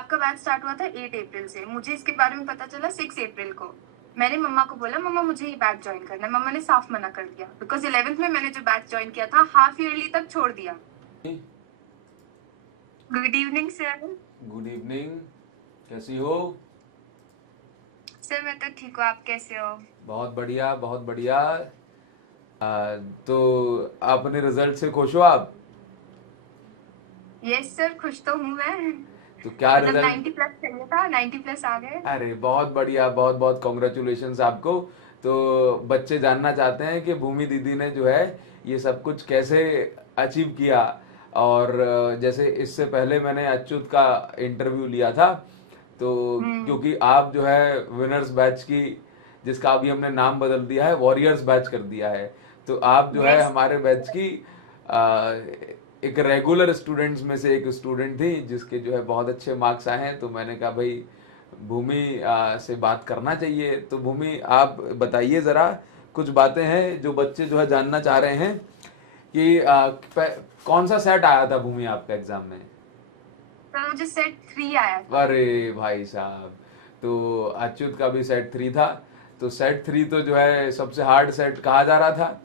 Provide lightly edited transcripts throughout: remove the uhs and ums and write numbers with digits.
आपका batch start हुआ था 8 अप्रैल से, मुझे इसके बारे में पता चला 6 अप्रैल को। मैंने मम्मा को बोला मम्मा मुझे ये बैच ज्वाइन करना है, मम्मा ने साफ मना कर दिया बिकॉज 11th में मैंने जो बैच ज्वाइन किया था हाफ ईयरली तक छोड़ दिया। Good evening sir. Good evening. कैसी हो? सर मैं तो ठीक हूँ, आप कैसे हो? बहुत बढ़िया, बहुत बढ़िया। तो अपने रिजल्ट से खुश हो आप? यस सर, खुश तो हूँ मैं। तो क्या मतलब रिजल्ट? 90 प्लस चाहिए था, 90 प्लस आ गए। अरे बहुत बढ़िया, बहुत बहुत कॉन्ग्रेचुलेशंस आपको। तो बच्चे जानना चाहते हैं कि भूमि दीदी ने जो है ये सब कुछ कैसे अचीव किया। और जैसे इससे पहले मैंने अच्युत का इंटरव्यू लिया था, तो हम्म। क्योंकि आप जो है विनर्स बैच की, जिसका अभी हमने नाम बदल दिया है, वॉरियर्स बैच कर दिया है, तो आप जो है यस। हमारे बैच की आ, एक रेगुलर स्टूडेंट्स में से एक स्टूडेंट थी जिसके जो है बहुत अच्छे मार्क्स आए हैं। तो मैंने कहा भाई भूमि से बात करना चाहिए। तो भूमि आप बताइए ज़रा, कुछ बातें हैं जो बच्चे जो है जानना चाह रहे हैं कि कौन सा सेट आया था भूमि आपका एग्जाम में? तो मुझे सेट 3 आया था। अरे भाई साहब, तो अच्युत का भी सेट 3 था। तो सेट 3 तो जो है सबसे हार्ड सेट कहा जा रहा था।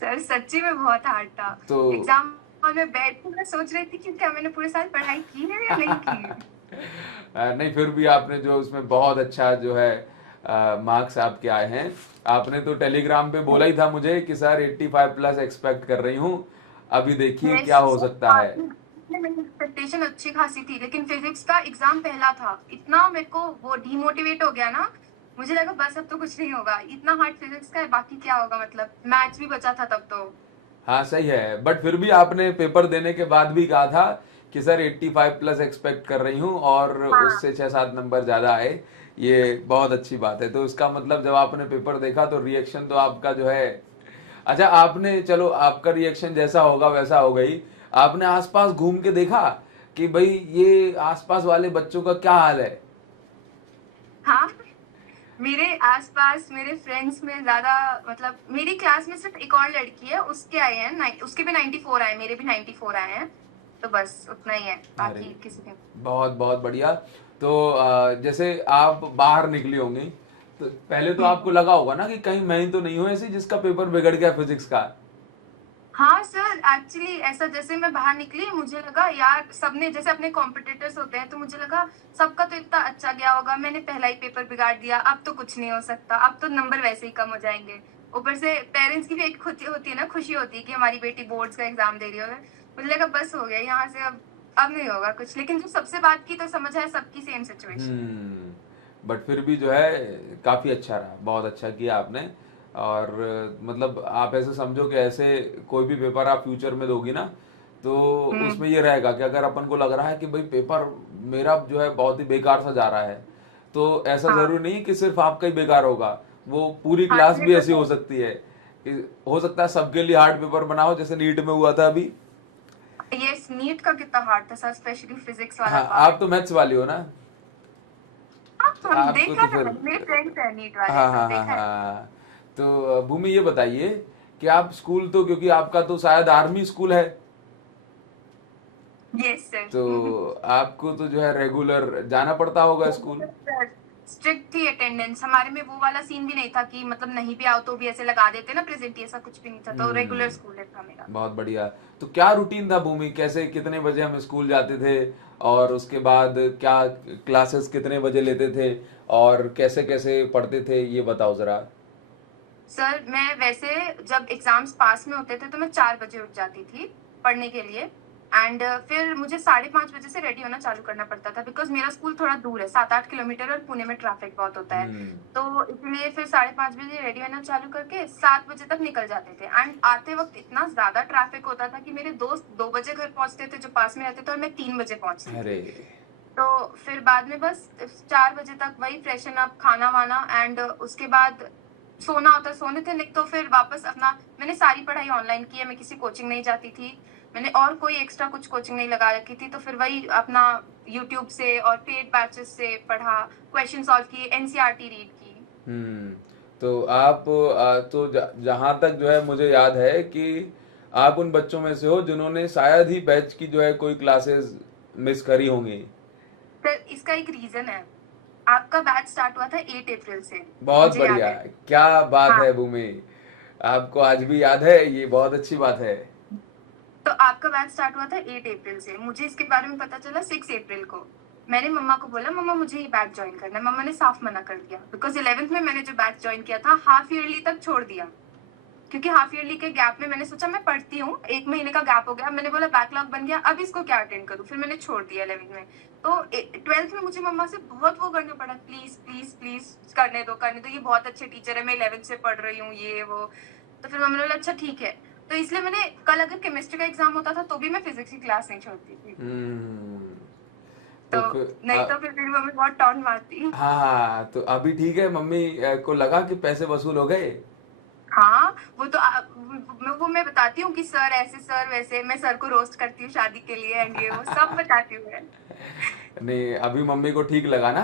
सर सच्ची में बहुत हार्ड था। तो एग्जाम हॉल में बैठ के मैं सोच रही थी कि क्या मैंने पूरे साल पढ़ाई की है या नहीं की। नहीं, फिर भी आपने जो उसमें बहुत अच्छा जो है मार्क्स आपके आए हैं। आपने तो टेलीग्राम पे बोला ही था मुझे कि सर 85 प्लस एक्सपेक्ट कर रही हूँ, अभी देखिए यस क्या हो सर, सकता है। काफी मेरी एक्सपेक्टेशन अच्छी खासी थी, लेकिन फिजिक्स का एग्जाम पहला था, इतना मेरे को वो डिमोटिवेट हो गया ना। मुझे लगा बस अब तो कुछ नहीं होगा, इतना हार्ड फिजिक्स का है, बाकी क्या होगा, मतलब मैथ्स भी बचा था तब तो। हाँ सही है, बट फिर भी आपने पेपर देने के बाद भी कहा था कि सर 85 प्लस एक्सपेक्ट कर रही हूँ, और हाँ। उससे 6-7 नंबर ज़्यादा आए। ये बहुत अच्छी बात है। तो इसका मतलब जब आपने पेपर देखा तो रिएक्शन तो आपका जो है, अच्छा आपने, चलो आपका रिएक्शन जैसा होगा वैसा हो गई, आपने आसपास घूम के देखा कि भाई ये आसपास वाले बच्चों का क्या हाल है? हाँ, मेरे आसपास मेरे फ्रेंड्स में ज्यादा, मतलब मेरी क्लास में सिर्फ एक और लड़की है, उसके आए हैं उसके भी 94 आए, मेरे भी 94 आए हैं। तो बस उतना ही है, अरे बाकी किसी के। बहुत बहुत बढ़िया। तो जैसे आप बाहर निकली होंगी, तो पहले तो आपको हम्म। लगा होगा ना कि कहीं मैं ही तो नहीं हूँ ऐसी जिसका पेपर बिगड़ गया फिजिक्स का। हाँ सर, एक्चुअली ऐसा, जैसे मैं बाहर निकली मुझे लगा यार सबने जैसे अपने कॉम्पिटिटर्स होते हैं, तो मुझे लगा सबका तो इतना अच्छा गया होगा, मैंने पहला ही पेपर बिगाड़ दिया, अब तो कुछ नहीं हो सकता, अब तो नंबर वैसे ही कम हो जाएंगे। ऊपर से पेरेंट्स की भी एक खुशी होती है ना, खुशी होती है कि हमारी बेटी बोर्ड्स का एग्जाम दे रही है। मुझे लगा बस हो गया यहाँ से, अब नहीं होगा कुछ, लेकिन जब सबसे बात की तो समझ आया सबकी सेम सिचुएशन है। बट फिर भी जो है काफ़ी अच्छा रहा, बहुत अच्छा किया आपने। और मतलब आप ऐसे समझो कि ऐसे कोई भी पेपर आप फ्यूचर में दोगी ना, तो हम्म। उसमें ये रहेगा कि अगर अपन को लग रहा है कि भाई पेपर मेरा जो है बहुत ही बेकार सा जा रहा है, तो ऐसा हाँ। ज़रूरी नहीं कि सिर्फ आपका ही बेकार होगा, वो पूरी हाँ क्लास ये भी तो ऐसी हो है। सकती है कि हो सकता है सबके लिए हार्ड पेपर बनाओ, जैसे नीट में हुआ था अभी। ये नीट का कितना हार्ड था सर, स्पेशली फिजिक्स वाला हाँ, आप पार्ट। तो मैथ्स वाली हो ना, हाँ, तो हम आपको देखा तो था, फिर, मैंने, मेरे फ्रेंड्स हैं नीट वाले, हाँ सब हाँ हाँ देखा है। हाँ। तो भूमि ये बताइए कि आप स्कूल तो, क्योंकि आपका तो शायद आर्मी स्कूल है, यस सर। तो आपको तो जो है रेगुलर जाना पड़ता होगा स्कूल। स्ट्रिक्ट थी अटेंडेंस हमारे में, वो वाला सीन भी नहीं था कि मतलब नहीं भी आओ तो भी ऐसे लगा देते ना प्रेजेंट, ऐसा कुछ भी नहीं था, तो रेगुलर स्कूल था मेरा। बहुत बढ़िया। तो क्या रूटीन था भूमि, कैसे कितने बजे हम स्कूल जाते थे, और उसके बाद क्या क्लासेस कितने बजे लेते थे, और कैसे कैसे पढ़ते थे, ये बताओ जरा। सर मैं वैसे जब एग्जाम्स पास में होते थे तो मैं 4 बजे उठ जाती थी पढ़ने के लिए। एंड फिर मुझे 5:30 बजे से रेडी होना चालू करना पड़ता था, बिकॉज मेरा स्कूल थोड़ा दूर है, 7-8 किलोमीटर, और पुणे में ट्रैफिक बहुत होता है। हम्म। तो इसलिए फिर 5:30 बजे रेडी होना चालू करके 7 बजे तक निकल जाते थे। एंड आते वक्त इतना ज्यादा ट्रैफिक होता था कि मेरे दोस्त 2 बजे घर पहुंचते थे जो पास में रहते थे, और मैं 3 बजे पहुंचती अरे। थी। तो फिर बाद में बस 4 बजे तक वही फ्रेशन अप, खाना वाना, एंड उसके बाद सोना होता है, सोने थे, नहीं तो फिर वापस अपना, मैंने सारी पढ़ाई ऑनलाइन की है, मैं किसी कोचिंग नहीं जाती थी, मैंने और कोई एक्स्ट्रा कुछ कोचिंग नहीं लगा रखी थी, तो फिर वही अपना यूट्यूब से और पेड बैचेस से पढ़ा, क्वेश्चन सॉल्व किए, एनसीईआरटी रीड की। हम्म। तो आप तो जहाँ तक जो है मुझे याद है कि आप उन बच्चों में से हो जिन्होंने शायद ही बैच की जो है कोई क्लासेस मिस करी होंगी। सर इसका एक रीजन है। आपका बैच स्टार्ट हुआ था 8 अप्रैल से, बहुत मुझे याद बढ़िया। है। क्या बात हाँ, है भूमि, आपको आज भी याद है, ये बहुत अच्छी बात है। तो आपका बैच स्टार्ट हुआ था 8 अप्रैल से, मुझे इसके बारे में पता चला 6 अप्रैल को। मैंने मम्मा को बोला मम्मा मुझे ये बैच ज्वाइन करना है, मम्मा ने साफ मना कर दिया बिकॉज 11th में मैंने जो बैच ज्वाइन किया था हाफ ईयरली तक छोड़ दिया, क्योंकि हाफ ईयरली के गैप में मैंने सोचा मैं पढ़ती हूँ, 1 महीने का गैप हो गया, मैंने बोला बैकलॉग बन गया अब इसको क्या अटेंड करूँ, फिर मैंने छोड़ दिया 11th में। तो 12th में मुझे मम्मा से बहुत वो करना पड़ा, प्लीज प्लीज प्लीज करने दो, ये बहुत अच्छे टीचर है, मैं 11th से पढ़ रही हूँ ये वो। तो फिर मम्मी ने बोला अच्छा ठीक है। तो इसलिए मैंने कल अगर केमिस्ट्री का एग्जाम होता था तो भी मैं फिजिक्स की क्लास नहीं छोड़ती थी। हम्म। तो तो फिर नहीं तो फिर मेरी मम्मी बहुत टॉन्ट मारती। हाँ, तो अभी ठीक है, मम्मी को लगा कि पैसे वसूल हो गए? हाँ, वो तो वो मैं बताती हूँ कि सर ऐसे सर वैसे, मैं सर को रोस्ट करती हूँ शादी के लिए एंड ये वो सब बताती हूँ मैं। नहीं, अभी मम्मी को ठीक लगा ना?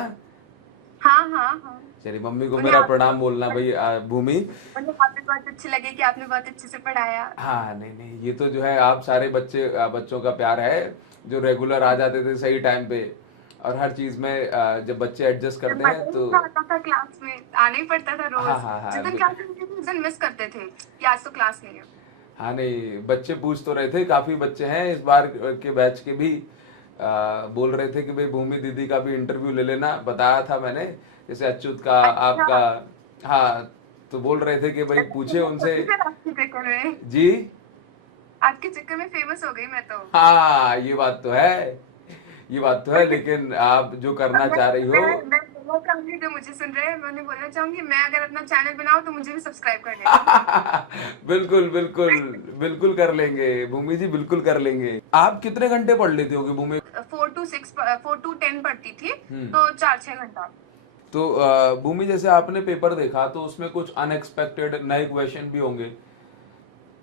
हाँ हाँ हाँ। चलिए, मम्मी को उन्हें मेरा आप प्रणाम बोलना भाई, भूमि। उन्हें आप भी बहुत अच्छे लगे कि आपने बहुत अच्छे से पढ़ाया। हाँ, नहीं नहीं, ये तो जो है आप सारे बच्चों का प्यार है, जो रेगुलर आ जाते थे सही टाइम पे। और हर चीज में जब बच्चे एडजस्ट जब करते मजा हैं ही तो नहीं आता था क्लास में, आना ही पड़ता था हाँ रोज। हाँ हाँ जिस दिन क्लास नहीं थी उस दिन मिस करते थे कि आज तो क्लास नहीं है। हाँ, नहीं, बच्चे पूछ तो रहे थे, काफी बच्चे हैं इस बार के बैच के भी, बोल रहे थे कि भाई भूमि दीदी का भी इंटरव्यू ले लेना, बताया था मैंने, जैसे अच्युत का, अच्छा। आपका। हाँ, तो बोल रहे थे कि भाई अच्छा, पूछे फेमस हो उनसे। गई फिर आपके चक्कर में। जी। आपके चक्कर में फेमस हो गई मैं तो। हाँ, ये बात तो है, ये बात तो है, लेकिन आप जो अब करना चाह रही हो। मैं बोलना चाहूंगी जो मुझे सुन रहे हैं, मैं उन्हें बोलना चाहूंगी मैं अगर अपना चैनल बनाऊं तो मुझे भी सब्सक्राइब कर लेना। बिल्कुल बिल्कुल, बिल्कुल कर लेंगे भूमि जी, बिल्कुल कर लेंगे। आप कितने घंटे पढ़ लेते होगे भूमि? 4 to 10 पढ़ती थी, हम्म। तो 4-6 घंटा। तो भूमि, जैसे आपने पेपर देखा तो उसमें कुछ अनएक्सपेक्टेड नए क्वेश्चन भी होंगे,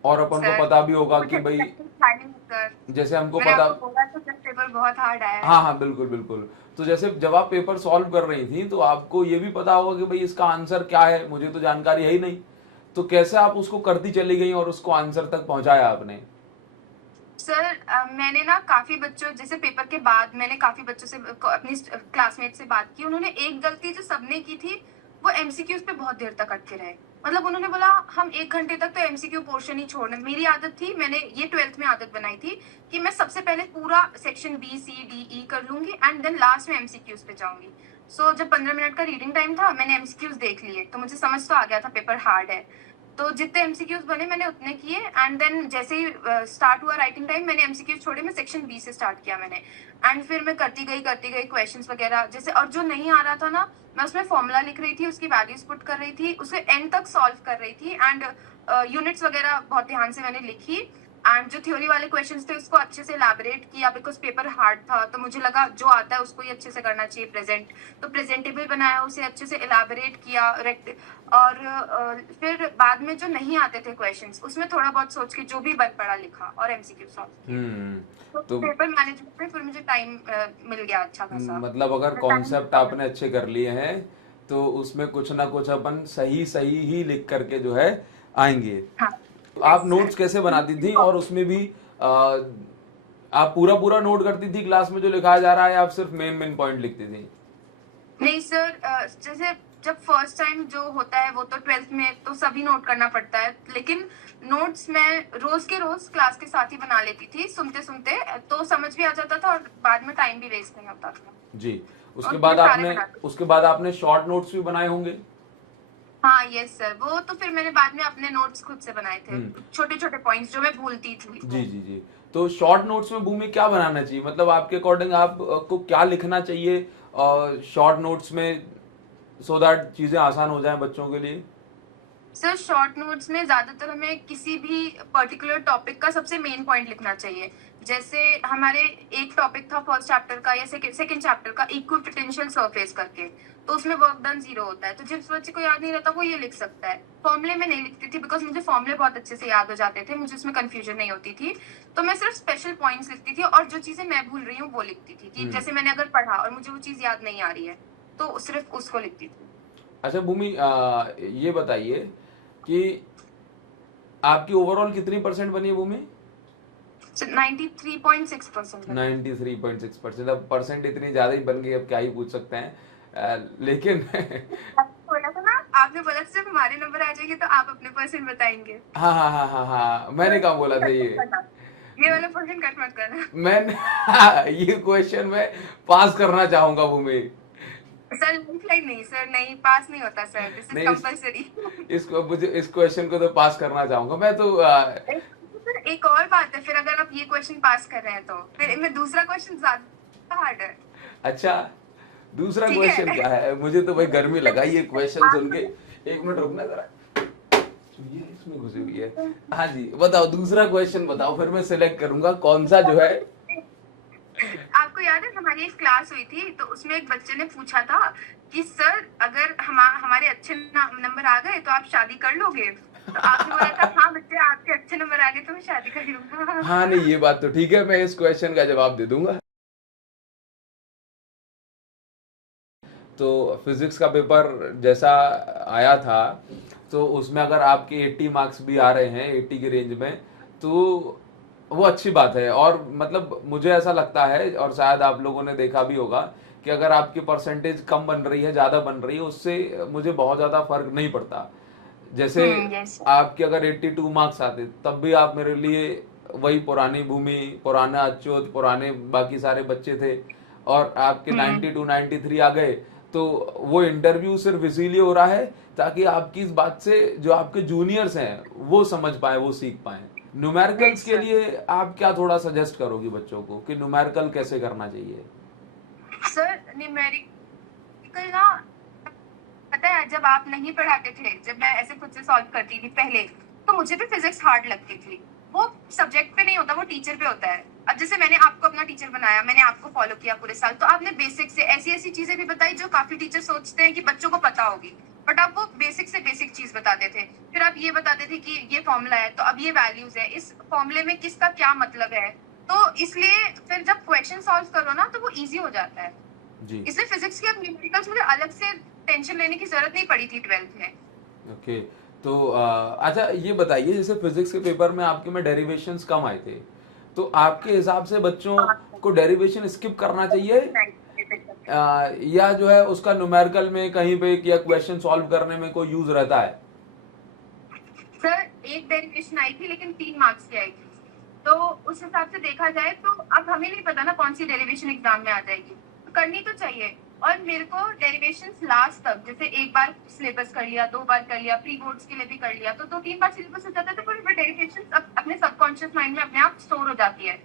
और अपन को सर पता भी होगा कुछ कि भाई, एक्सपेक्टेड था नहीं सर। जैसे हमको मैंने पता। आपको बोला तो सर पेपर बहुत हार्ड आया है। हाँ हाँ, बिल्कुल बिल्कुल। तो जैसे जब आप पेपर सॉल्व कर रही थी तो आपको ये भी पता होगा कि भाई इसका आंसर क्या है, मुझे तो जानकारी है ही नहीं, तो कैसे आप उसको करती चली गई और उसको आंसर तक पहुंचाया आपने? सर मैंने ना काफी बच्चों, जैसे पेपर के बाद मैंने काफी बच्चों से अपनी क्लासमेट से बात की, उन्होंने एक गलती जो सबने की थी, वो एमसीक्यूज पे बहुत देर तक अटके रहे। मतलब उन्होंने बोला हम 1 घंटे तक तो एमसीक्यू पोर्शन ही छोड़ना। मेरी आदत थी, मैंने ये 12th में आदत बनाई थी कि मैं सबसे पहले पूरा section B C D E कर लूंगी एंड देन लास्ट में एमसीक्यूज पे जाऊंगी। सो जब 15 मिनट का रीडिंग टाइम था मैंने एमसीक्यूज देख लिए, तो मुझे समझ तो आ गया था पेपर हार्ड है। तो जितने एमसीक्यूज बने मैंने उतने किए एंड देन जैसे ही स्टार्ट हुआ राइटिंग टाइम, मैंने एमसीक्यूज छोड़े, मैं सेक्शन बी से स्टार्ट किया मैंने। एंड फिर मैं करती गई क्वेश्चंस वगैरह जैसे, और जो नहीं आ रहा था ना, मैं उसमें फॉर्मूला लिख रही थी, उसकी वैल्यूज पुट कर रही थी, उसे एंड तक सॉल्व कर रही थी एंड यूनिट्स वगैरह बहुत ध्यान से मैंने लिखी। एंड जो थ्योरी वाले क्वेश्चंस थे उसको अच्छे से इलैबोरेट किया बिकॉज पेपर हार्ड था, तो मुझे लगा जो आता है उसको ही अच्छे से करना चाहिए प्रेजेंट। तो प्रेजेंटेबल बनाया, उसे अच्छे से इलैबोरेट किया और फिर बाद में जो नहीं आते थे क्वेश्चंस उसमें थोड़ा बहुत सोच के जो भी बन पड़ा लिखा और एमसीक्यू सॉल्व किए। तो तो पेपर मैनेजमेंट में फिर मुझे टाइम मिल गया अच्छा खासा। मतलब अगर टाइम कॉन्सेप्ट आपने अच्छे कर लिए हैं तो उसमें कुछ ना कुछ अपन सही सही ही लिख करके जो है आएंगे। हाँ। तो आप यस नोट्स कैसे बनाती थी, और उसमें भी आ, आप पूरा पूरा नोट करती थी क्लास में जो लिखाया जा रहा है, आप सिर्फ मेन मेन पॉइंट लिखती थी? नहीं सर, जैसे जब फर्स्ट टाइम जो होता है वो तो 12th में तो सभी नोट करना पड़ता है, लेकिन नोट्स मैं रोज के रोज क्लास के साथ ही बना लेती थी, सुनते सुनते तो समझ भी आ जाता था और बाद में टाइम भी वेस्ट नहीं होता था। जी। और मैं सारे बनाती थी। उसके बाद आपने शॉर्ट नोट्स भी बनाए होंगे? हाँ यस सर, वो तो फिर मैंने बाद में अपने नोट्स खुद से बनाए थे, हम्म। छोटे छोटे पॉइंट्स जो मैं भूलती थी जी वो। जी जी। तो शॉर्ट नोट्स में भूमि क्या बनाना चाहिए, मतलब आपके अकॉर्डिंग आपको क्या लिखना चाहिए शॉर्ट नोट्स में, सो दैट चीजें आसान हो जाएं बच्चों के लिए? सर शॉर्ट नोट्स में ज्यादातर हमें किसी भी पर्टिकुलर टॉपिक का सबसे मेन पॉइंट लिखना चाहिए। जैसे हमारे एक टॉपिक था फर्स्ट चैप्टर का या सेकंड चैप्टर का, इक्विपोटेंशियल सरफेस करके, तो उसमें वर्क डन 0 होता है, तो जिस बच्चे को याद नहीं रहता वो ये लिख सकता है। फॉर्मूले में नहीं लिखती थी बिकॉज मुझे फॉर्मूले बहुत अच्छे से याद हो जाते थे, मुझे उसमें कंफ्यूजन नहीं होती थी। तो मैं सिर्फ स्पेशल पॉइंट्स लिखती थी और जो चीजें मैं भूल रही हूँ वो लिखती थी, कि जैसे मैंने अगर पढ़ा और मुझे वो चीज याद नहीं आ रही है तो सिर्फ उसको लिखती थी। अच्छा भूमि, ये बताइए कि आपकी ओवरऑल कितनी परसेंट बनी है भूमि? 93.6%। 93.6%। अब परसेंट इतनी ज्यादा ही बन गई, अब क्या ही पूछ सकते हैं। लेकिन आपने बोला था ना, आपने बोला था जब हमारे नंबर आ जाएंगे तो आप अपने परसेंट बताएंगे। हाँ हाँ हाँ हाँ हाँ, मैंने कहा बोला था ये। ये वाला क्वेश्चन कट मत करना। मैंने ये क्वेश्चन मैं पास करना चाहूंगा भूमि। सर लाइफलाइन नहीं सर, नहीं पास नहीं होता सर, दिस इज नहीं, कंपलसरी। इसको मुझे इस क्वेश्चन को तो पास करना चाहूंगा मैं तो। एक और बात है, फिर अगर आप ये क्वेश्चन पास कर रहे हैं तो फिर इनमें दूसरा क्वेश्चन ज्यादा हार्ड है। अच्छा, दूसरा ठीक क्वेश्चन है। क्या है? मुझे तो भाई गर्मी लगा ये क्वेश्चन सुन के। एक मिनट रुकना जरा, ये इसमें घुसी हुई है। हाँ जी, बताओ दूसरा क्वेश्चन बताओ, फिर मैं सिलेक्ट करूंगा कौन सा जो है। आपको याद है हमारी एक क्लास हुई थी तो उसमें एक बच्चे ने पूछा था कि सर अगर हमारे अच्छे नंबर आ गए तो आप शादी कर लोगे? तो आपने बोला था हाँ बच्चे आपके अच्छे नंबर आ गए तो मैं शादी कर लूंगा। हाँ नहीं, ये बात तो ठीक है, मैं इस क्वेश्चन का जवाब दे दूंगा। तो फिजिक्स का पेपर जैसा आया था, तो उसमें अगर आपके 80 मार्क्स भी आ रहे हैं, 80 की रेंज में, तो वो अच्छी बात है। और मतलब मुझे ऐसा लगता है, और शायद आप लोगों ने देखा भी होगा, कि अगर आपकी परसेंटेज कम बन रही है ज़्यादा बन रही है, उससे मुझे बहुत ज़्यादा फर्क नहीं पड़ता। जैसे यस। आपके अगर 82 मार्क्स आते तब भी आप मेरे लिए वही पुरानी भूमि, पुराना अच्युत, पुराने बाकी सारे बच्चे थे। और आपके 92 93 आ गए, तो वो इंटरव्यू सिर्फ इसीलिए हो रहा है ताकि आपकी इस बात से जो आपके जूनियर्स हैं वो समझ पाए, वो सीख पाए। न्यूमेरिकल्स यस के सर। लिए आप क्या थोड़ा सजेस्ट करोगी बच्चों को कि न्यूमेरिकल कैसे करना चाहिए? सर न्यूमेरिकल ना, पता है जब आप नहीं पढ़ाते थे, जब मैं ऐसे खुद से सॉल्व करती थी पहले, तो मुझे भी फिजिक्स हार्ड लगती थी। वो सब्जेक्ट पे नहीं होता, वो टीचर पे होता है। अब जैसे मैंने आपको अपना टीचर बनाया, मैंने आपको फॉलो किया पूरे साल, तो आपने बेसिक से ऐसी ऐसी चीजें भी बताई जो काफी टीचर सोचते हैं कि बच्चों को पता होगी, बट आप वो बेसिक से बेसिक चीज बताते थे। फिर आप ये बताते थे कि ये फॉर्मूला है तो अब ये वैल्यूज है, इस फॉर्मूले में किसका क्या मतलब है। तो इसलिए फिर जब क्वेश्चन सॉल्व करो ना तो वो इजी हो जाता है। जी। इसलिए फिजिक्स के अब न्यूमेरिकल्स मुझे अलग से टेंशन लेने की जरूरत नहीं पड़ी थी 12th में। ओके। तो अच्छा ये बताइए, जैसे फिजिक्स के पेपर में आपके में डेरिवेशंस कम आए थे, तो आपके हिसाब से बच्चों को डेरिवेशन स्किप करना चाहिए, या जो है उसका न्यूमेरिकल में कहीं पे या क्वेश्चन सॉल्व करने में कोई यूज रहता है? सर एक डेरिवेशन आई थी लेकिन 3 मार्क्स की आई थी, तो उस हिसाब से देखा जाए तो अब हमें नहीं पता ना कौन सी डेरिवेशन एग्जाम में आ जाएगी, तो करनी तो चाहिए। और मेरे को डेरिवेशन लास्ट तक, जैसे एक बार सिलेबस कर लिया, 2 बार कर लिया, प्री बोर्ड्स के लिए भी कर लिया, तो 2-3 बार सिलेबस हो जाता है, तो फिर डेरिवेशन अपने सबकॉन्शियस माइंड में अपने आप स्टोर हो जाती है।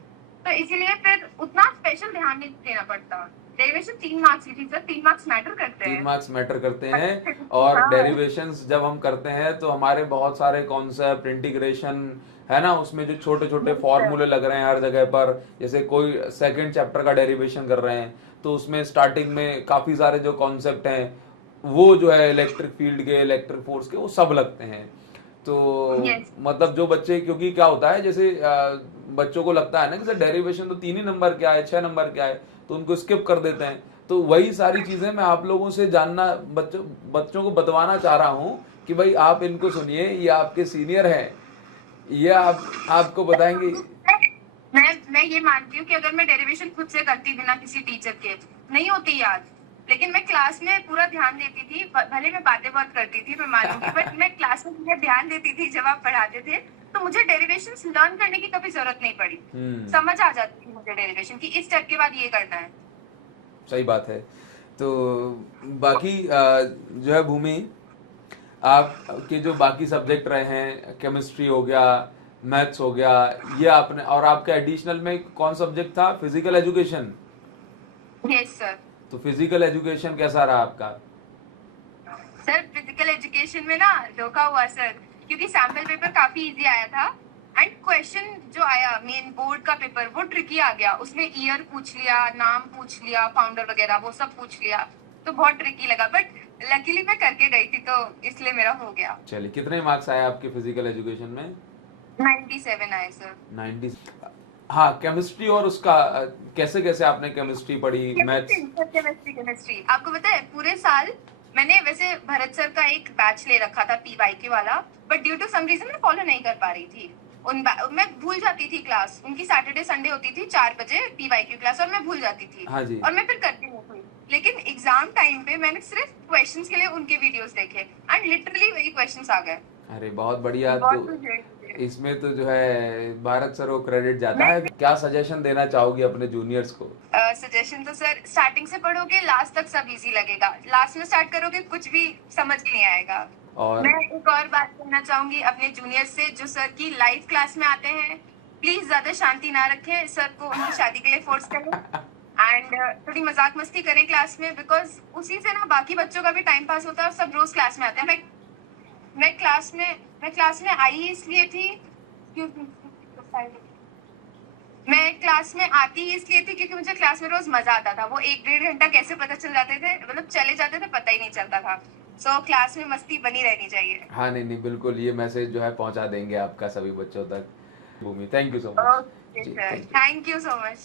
तो इसीलिए फिर उतना स्पेशल ध्यान नहीं देना पड़ता। डेरिवेशन 3 मार्क्स की थी सर, 3 मार्क्स मैटर करते 3 हैं। मार्क्स मैटर करते हैं। और हाँ। डेरिवेशंस जब हम करते हैं तो हमारे बहुत सारे कॉन्सेप्ट, इंटीग्रेशन है ना, उसमें जो छोटे छोटे फॉर्मूले लग रहे हैं हर जगह पर, जैसे कोई सेकंड चैप्टर का डेरिवेशन कर रहे हैं तो उसमें स्टार्टिंग में काफी सारे जो कॉन्सेप्ट हैं वो जो है इलेक्ट्रिक फील्ड के, इलेक्ट्रिक फोर्स के, वो सब लगते हैं। तो यस। मतलब जो बच्चे, क्योंकि क्या होता है जैसे बच्चों को लगता है ना कि सर डेरिवेशन तो 3 ही नंबर क्या है, 6 नंबर क्या है, तो उनको स्किप कर देते हैं। तो वही सारी चीजें मैं आप लोगों से जानना, बच्चों बच्चों को बतवाना चाह रहा हूँ कि भाई आप इनको सुनिए, ये आपके सीनियर हैं, ये आपको बताएंगे। मैं ये मानती हूँ कि अगर मैं डेरिवेशन खुद से करती बिना किसी टीचर के, नहीं होती याद, लेकिन मैं क्लास में पूरा ध्यान देती थी। भले मैं बातें बहुत करती थी, मैं मानूंगी, बट मैं क्लास में पूरा ध्यान देती थी जब आप पढ़ाते थे, तो मुझे डेरिवेशन लर्न करने की कभी जरूरत नहीं पड़ी। समझ आ जाती थी मुझे डेरिवेशन की, इस स्टेप के बाद ये करना है। सही बात है। तो बाकी जो है भूमि, आपके जो बाकी सब्जेक्ट रहे हैं, केमिस्ट्री हो गया, मैथ्स हो गया, ये आपने, और आपका एडिशनल में कौन सब्जेक्ट था? Physical education. Yes sir. तो फिजिकल एजुकेशन कैसा रहा आपका? सर फिजिकल एजुकेशन में ना धोखा हुआ सर, क्योंकि सैम्पल पेपर काफी इजी आया था, एंड क्वेश्चन जो आया मेन बोर्ड का पेपर वो ट्रिकी आ गया। उसमें ईयर पूछ लिया, नाम पूछ लिया, फाउंडर वगैरह वो सब पूछ लिया, तो बहुत ट्रिकी लगा, बट लकीली मैं करके गई थी तो इसलिए मेरा हो गया। चलिए, कितने मार्क्स आए आपके फिजिकल एजुकेशन में? 97 आए सर। 90। हाँ, केमिस्ट्री और उसका कैसे कैसे आपने केमिस्ट्री पढ़ी, मैथ्स? केमिस्ट्री केमिस्ट्री आपको पता है पूरे साल मैंने वैसे भरत सर का एक बैच ले रखा था, पीवाई के वाला, but due to some reason मैं फॉलो नहीं कर पा रही थी। मैं भूल जाती थी क्लास, उनकी सैटरडे संडे होती थी 4 बजे पीवाईक्यू क्लास, और मैं भूल जाती थी हाँ जी। और मैं फिर करती नहीं थी। लेकिन एग्जाम टाइम पे मैंने सिर्फ क्वेश्चंस के लिए उनके वीडियोस देखे एंड लिटरली वही क्वेश्चंस आ गए। अरे बहुत बढ़िया। तो बहुत कुछ है। इसमें तो जो है भारत सर को क्रेडिट जाता मैं है। क्या सजेशन देना चाहोगी अपने जूनियर्स को? सजेशन तो सर, स्टार्टिंग से पढ़ोगे लास्ट तक सब इजी लगेगा, लास्ट में स्टार्ट करोगे कुछ भी समझ नहीं आएगा। और मैं एक और बात कहना चाहूंगी अपने जूनियर्स से जो सर की लाइव क्लास में आते हैं, प्लीज ज्यादा शांति ना रखें, सर को उनकी शादी के लिए फोर्स करें एंड थोड़ी मजाक मस्ती करें क्लास में, बिकॉज उसी से ना बाकी बच्चों का भी टाइम पास होता है और सब रोज क्लास में आते हैं। मैं क्लास में आई ही इसलिए थी मैं क्लास में आती ही इसलिए थी क्योंकि मुझे क्लास में रोज मजा आता था। वो 1-1.5 घंटा कैसे पता चल जाते थे, मतलब चले जाते थे पता ही नहीं चलता था। सो क्लास में मस्ती बनी रहनी चाहिए। हाँ, नहीं नहीं, बिल्कुल ये मैसेज जो है पहुंचा देंगे आपका सभी बच्चों तक। Bhumi, thank you so much. Okay जी, sir, thank you. Thank you so much.